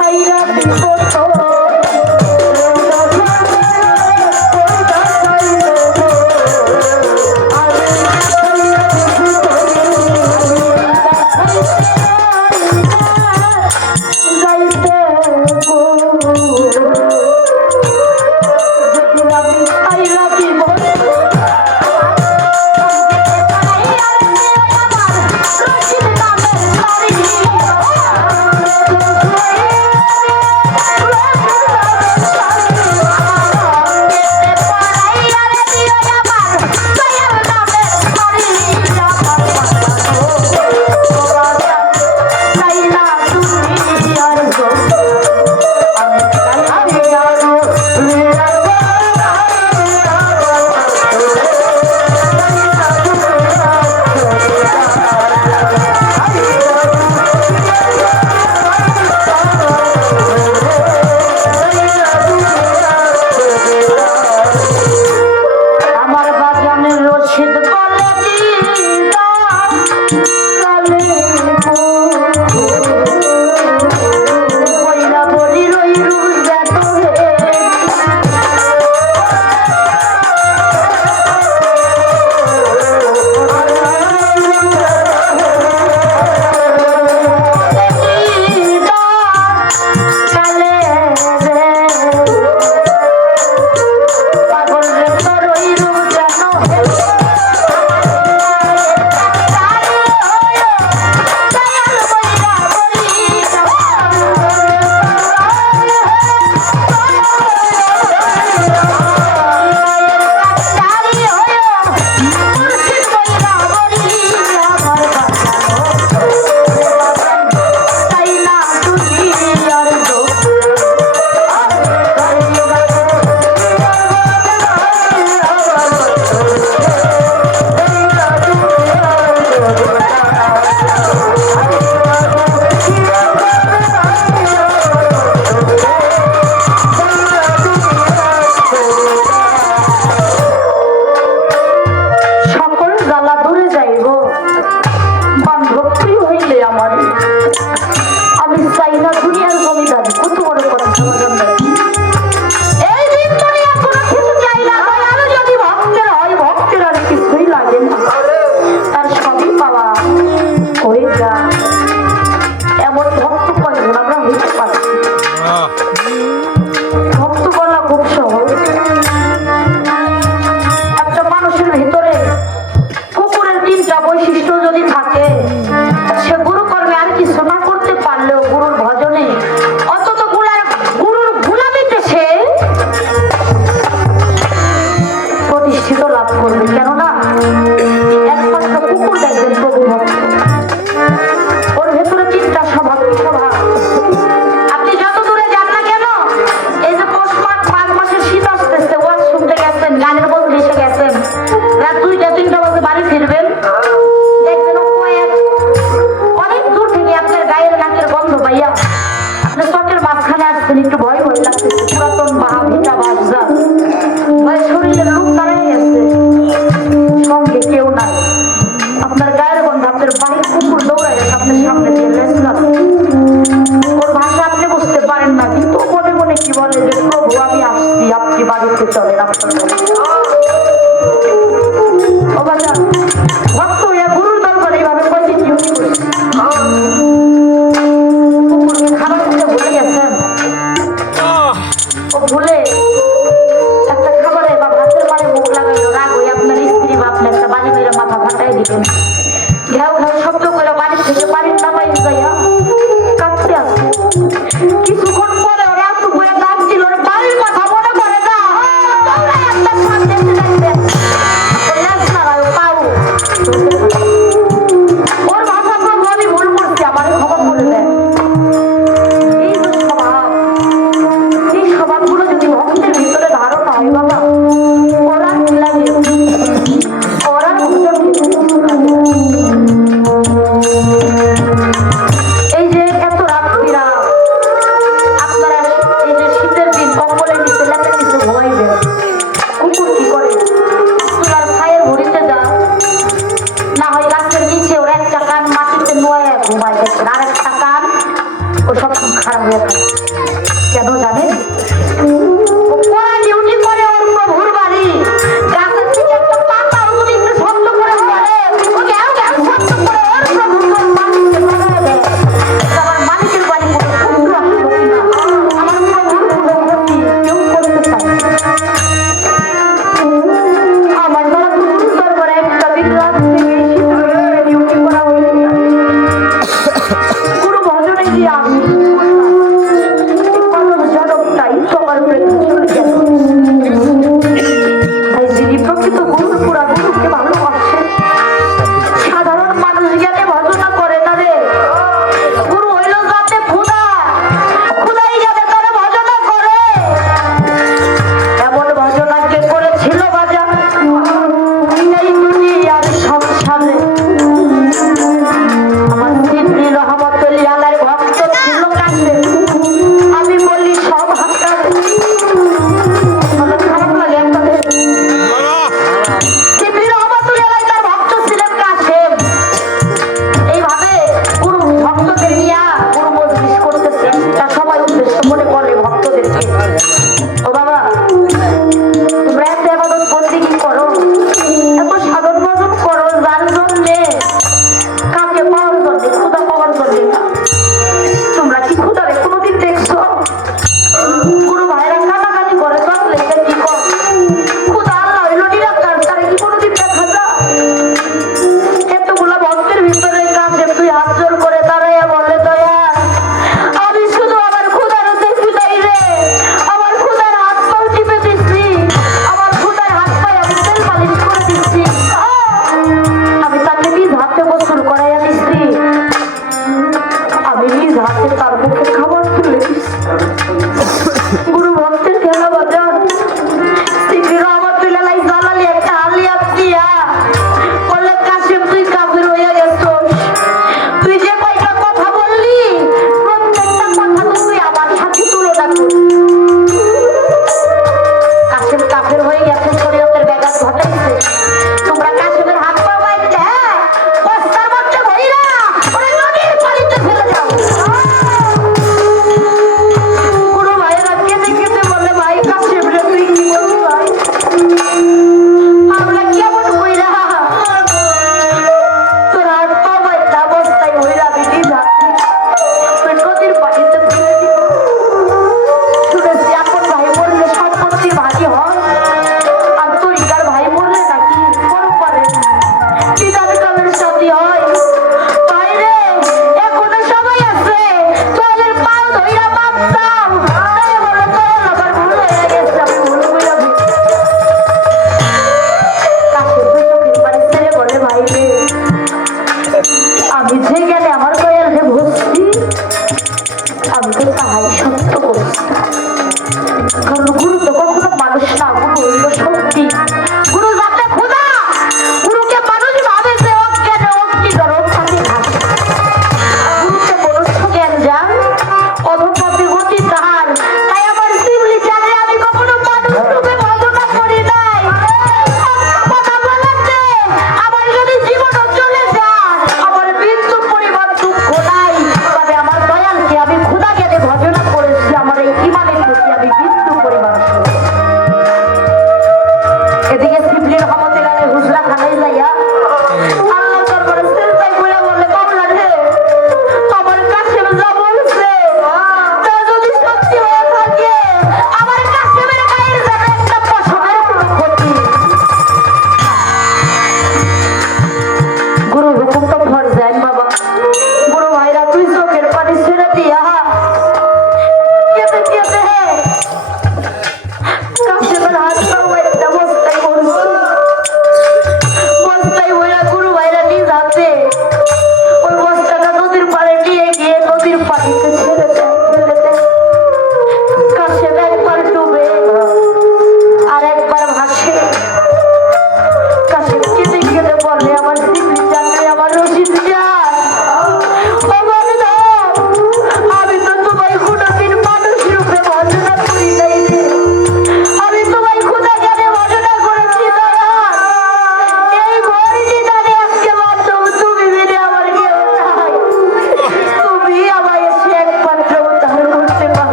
I love you, so.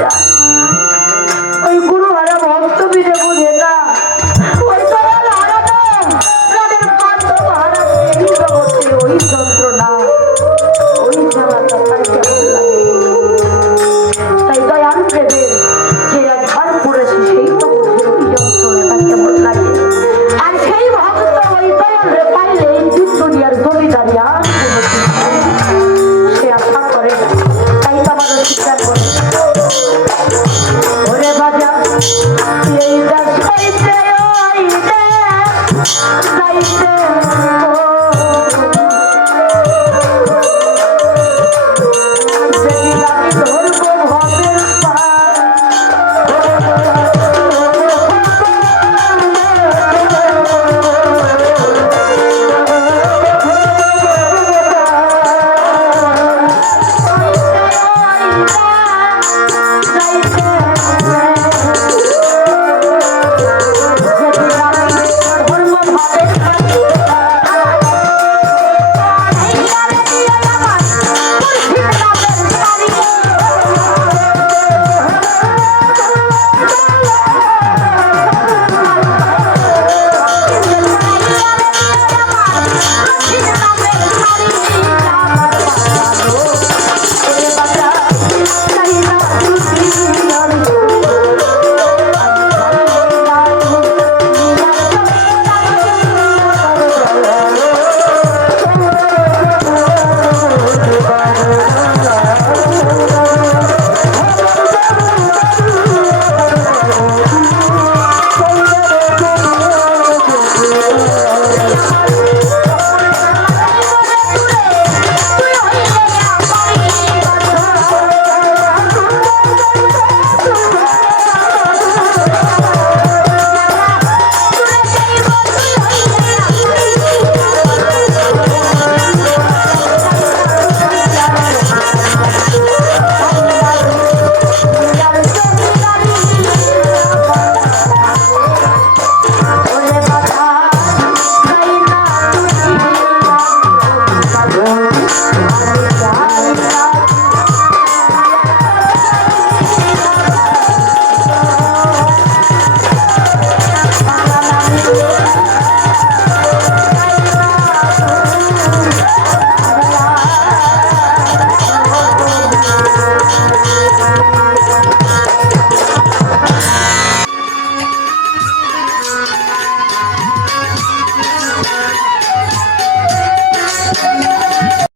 Iglesia.